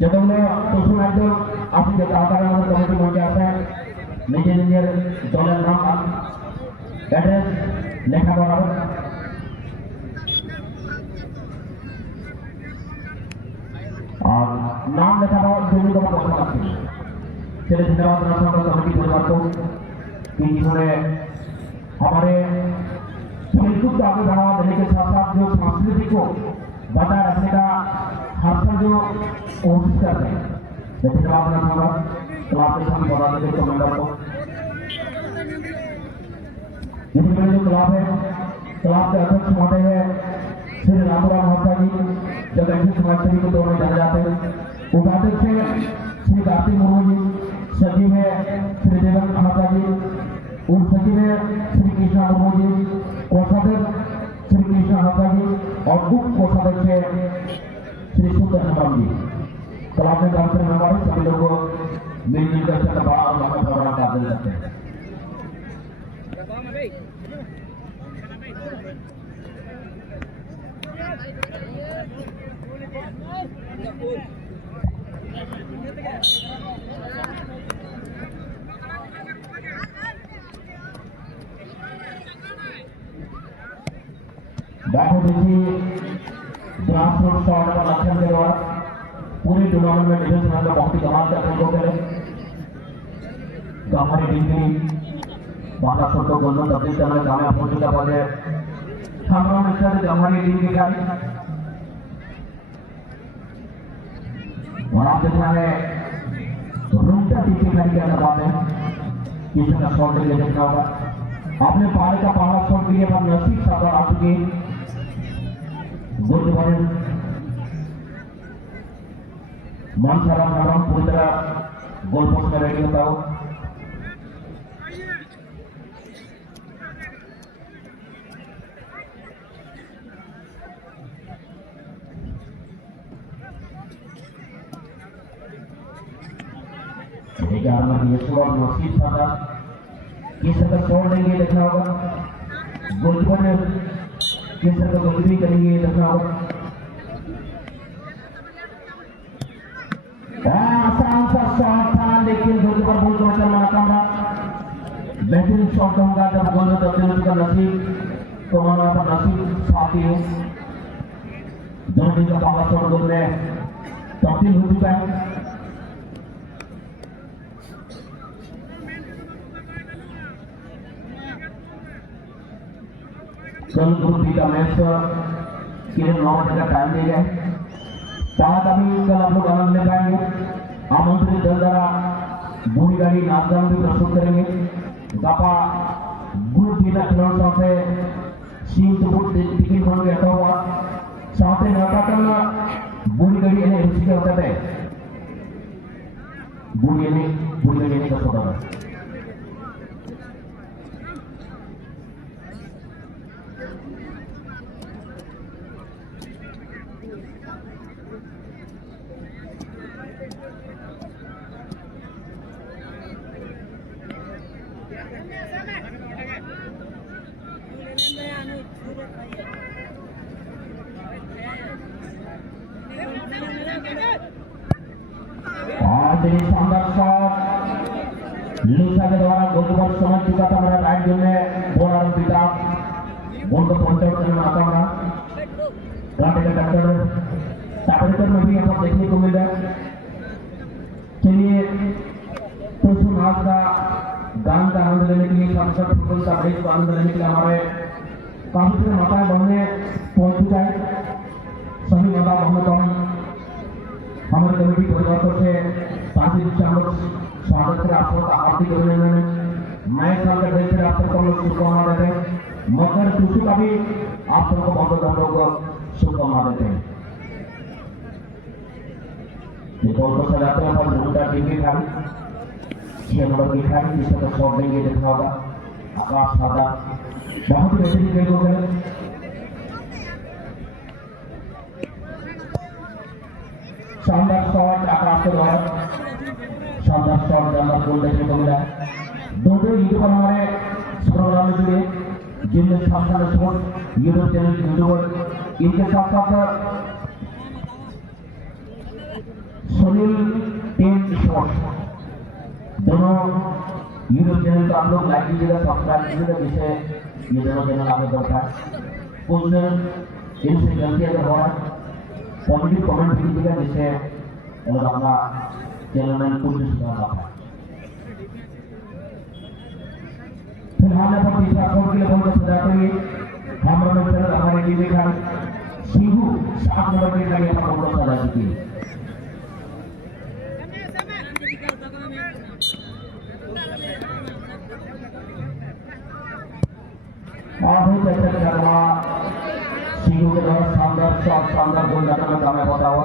যতগুলো প্রশ্ন একদম আপনি যে তাড়াতাড়ি আমাদের কমিটি মঞ্চে আসেন নিজের নিজের দলের নাম অ্যাড্রেস লেখা করা হবে। और नाम लिखा हुआ दोनों का पता करते हैं। चलिए धन्यवाद राष्ट्र कमेटी परिवार को कि जिन्होंने हमारे खेलकूद को आगे बढ़ावा देने के साथ साथ जो संस्कृति को बनाए रखने का हर साल जो कोशिश कर रहे हैं। धन्यवाद राष्ट्र क्लाब के सभी पदाधिकारी को मेंबर को जिसमें जो क्लाब है क्लाब के अध्यक्ष महोदय है श्री रामपुरा महाशय जी जगन्नाथ समाजसेवी के तौर पर जाने जाते हैं। उपाध्यक्ष है श्री कार्तिक मुर्मू जी, सचिव है श्री देवेंद्र महाशय जी, उप सचिव है श्री कृष्णा मुर्मू जी, कोषाध्यक्ष श्री कृष्णा महाशय जी और उप कोषाध्यक्ष है श्री सुंदर हनुमान जी। क्लाब में काउंसिल मेंबर सभी लोग मिलजुल कर इसका बड़ा और लंबा प्रोग्राम कर सकते हैं। देखो देखिए ग्रासरूट शॉट का लक्षण के द्वारा पूरे टूर्नामेंट में डिफेंस में तो बहुत ही कमाल का खेल होते हैं। हमारी टीम की बाला शॉट को गोल में तब्दील करने में कामयाब हो चुका है। हम हमारी टीम की गाड़ी और आप देखना है रूमटा टीम की गाड़ी क्या कर पाते हैं किसी का शॉट लेके देखना होगा। आपने पहाड़ का पहला शॉट के लिए नसीब साथ आ चुके गोल के मन सारा नरम पूरी तरह गोल पोस्ट में रेडी होता हो। ये पूरा नसीब था किस तरह छोड़ देंगे देखना होगा। गोलकीपर ने किस तरह गोलकीपी करेंगे देखना होगा। आसान सा शॉट था लेकिन गोलकीपर बहुत अच्छा नाकाम रहा। बेहतरीन शॉट होगा जब गोल में तब्दील होगा नसीब तो हमारा नसीब साथी है। दोनों टीम का पहला शॉट गोल में तब्दील हो चुका है। कल ग्रुप बी का मैच के लिए 9 बजे का टाइम दिया गया है। साथ अभी कल आप लोग आनंद ले पाएंगे। आमंत्रित दल द्वारा बूढ़ी गाड़ी नाचगान भी प्रस्तुत करेंगे। गापा ग्रुप बी का खिलाड़ियों से सीम तो टिकट बन गया था हुआ साथ ही नाटकल बूढ़ी गाड़ी इन्हें रुचि के होते थे बूढ़ी गाड़ी का छोटा था। शानदार शॉट लूसा के द्वारा गोलकीपर समझ चुका था मेरा राइट जोन में बॉल और पिता बॉल को पॉइंट आउट करने में आता रहा। कांटे का टक्कर में भी यहाँ पर देखने को मिल रहा है। चलिए तो सुनाज का गान का आनंद लेने के लिए सांसद फुटबॉल का मैच का आनंद लेने के लिए हमारे काफी सारे माताएं बहने पहुंच चुका है। सभी माता बहनों को हमारे कमेटी परिवार से शादी स्वागत से आप लोग हार्दिक अभिनंदन। नए साल का ढेर सारे आप सबको हम लोग शुभकामना देते हैं। मकर टूसू का भी आप सबको बहुत बहुत हम लोग शुभकामना देते हैं। बहुत सजाते हैं पर भूटा टीम की खाली 6 नंबर की खाली किसी का शॉट देंगे देखना होगा। आकाश सादा बहुत बेहतरीन खेल हो गए। शानदार शॉट आकाश के द्वारा शानदार शॉट जानदार गोल देखने को मिला है। दो यूट्यूबर हमारे प्रोग्राम में जुड़े जिनमें स्थापना छोड़ यूट्यूब चैनल यूट्यूबर इनके साथ साथ सोनी सुनील टीम स्पोर्ट्स, दोनों यूट्यूब चैनल को आप लोग लाइक कीजिएगा, सब्सक्राइब कीजिएगा, जिससे ये दोनों चैनल आगे बढ़ता है। कुछ इनसे गलती अगर हो रहा है पॉजिटिव कमेंट कीजिएगा, जिससे अगर अपना चैनल में कुछ सुधार आता है। फिलहाल यहाँ पर तीसरा स्कोर के लिए बॉल को सजा करिए हमारे मित्र हमारे टीम का शिवू 7 नंबर के लिए यहाँ पर बॉल को सजा चुकी है। बहुत अच्छा खेला शिवू के द्वारा शानदार शॉट, शानदार गोल लगाने में कामयाब होता हुआ।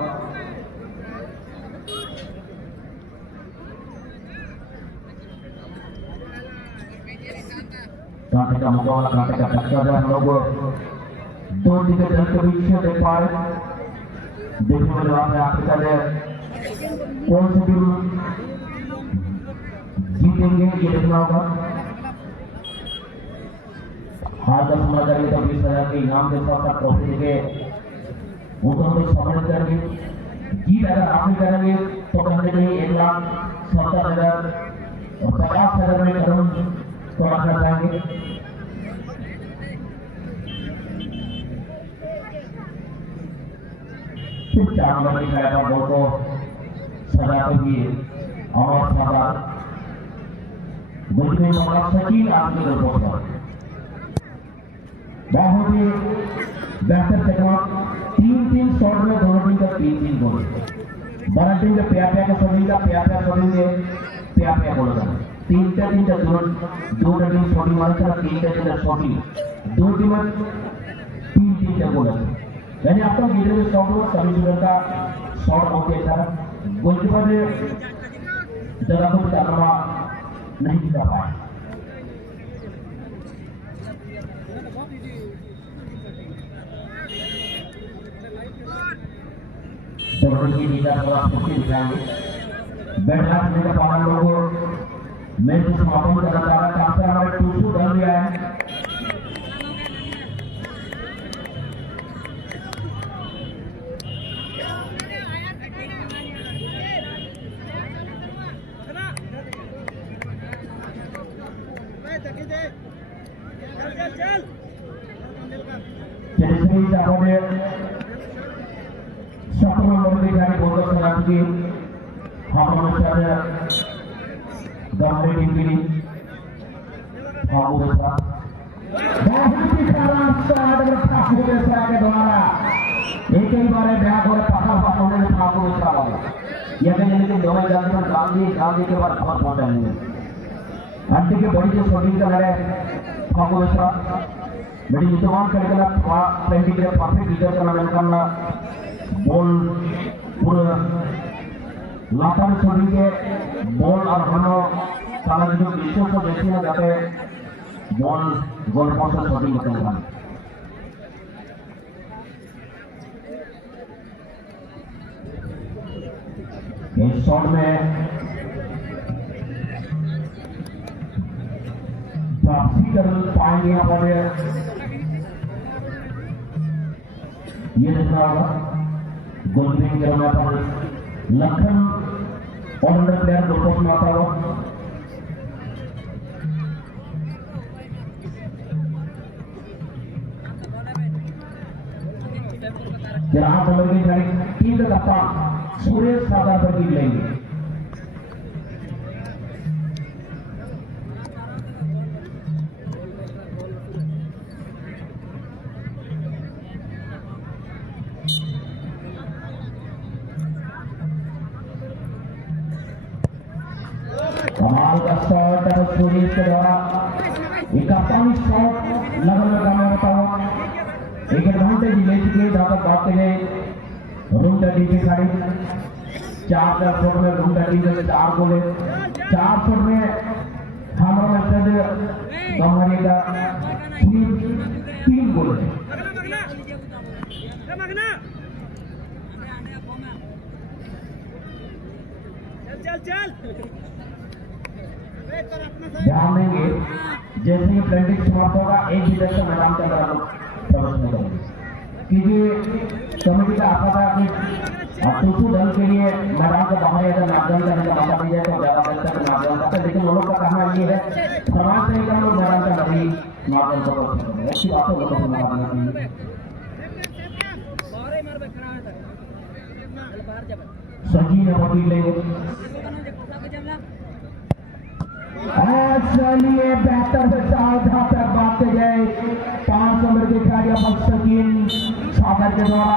कांटे का मुकाबला, कांटे का टक्कर है। हम लोग दो टिकट के बीच में देख पा रहे, देखने वाले बात है अफ्रीका में कौन सी टीम जीतेंगे ये देखना होगा। हार का सामना करेंगे तो 20,000 के इनाम के साथ साथ ट्रॉफी देंगे, उनको हम सम्मानित करेंगे। जीत अगर हासिल करेंगे तो कहीं नहीं 1,70,000 और 50,000 में कदम तो रखना चाहेंगे। फिर 4 नंबर की खेला बॉल को सजाते हुए और सारा गोलकीपर मोहम्मद सकील आपके गोल पोस्ट पर बहुत ही बेहतर चकमा। 3-3 शॉट में दोनों टीम का 3-3 गोल। बड़ा टीम के प्यार के सभी का प्यार करेंगे, प्यार गोल का 3-3 दो टीम छोटी मार कर 3-3 छोटी दो टीम 3-3 गोल है। यानी आपका गिरे शॉट हो सभी जगह का शॉट होके अच्छा गोलकीपर ने जगह को करना नहीं कर पाया। दोनों की नीचा थोड़ा स्फूर्ति दिखाएंगे। बैठा करने का पावन लोगों मैच समापन करना चाह रहा है। काफी हमारे टूसू डर गया है। जैसे चाहोगे 17 नंबर की गाड़ी बोल कर सजा की हम हमेशा गांव टीम के लिए फागू के साथ बहुत ही खराब शॉट अगर फागू के साथ के द्वारा एक ही बार बैक और पकड़ होने में फागू के साथ वाला ये कहने के दो जल्दी में गांधी के बाद खबर पहुंचाएंगे। आंटी के बड़ी जो शॉटिंग कर रहे फागू के साथ बड़ी इस्तेमाल करके ना पेंटिंग के परफेक्ट लीडर करना करना बॉल पूरा लाता में छोड़ के बॉल और हम साला जो विषयों को देखने में जाते बॉल गोल पोस्ट से छोटी निकलता है। इस शॉट में वापसी कर पाएंगे यहाँ पर ये देखना होगा। गोलकीपिंग के रौना पर लखन ऑलराउंडर प्लेयर गोलपोस्ट में आता हुआ जहां बॉलर की जारी टीम का कप्तान सुरेश सागर पर गिर लेंगे। कमाल का शॉट है सुरेश के द्वारा 41 शॉट लगन में कामयाब होता हुआ। एक एडवांटेज ले चुके हैं जहां तक बात करें रूम टीम की साड़ी 4 शॉट में रूम टीम के 4 गोल है। 4 शॉट में हमारा मैसेज गंवाने का 3 गोल है। चल ध्यान देंगे जैसे ही प्लेटिंग समाप्त होगा एक ही से मैदान के अंदर प्रवेश करेंगे क्योंकि कमेटी का आपका और टूटू दल के लिए मैदान के बाहर अगर नापजन करने का मौका दिया जाए तो ज्यादा बेहतर नापजन करते, लेकिन वो लोग का कहना ये है समाज से हम लोग मैदान का नहीं नापजन करो, अच्छी बात है, लोगों को मना चाहिए। सचिन पकड़ लेंगे, चलिए बेहतर से जहां तक बात गए 5 नंबर के खिलाड़ी सचिन सागर के द्वारा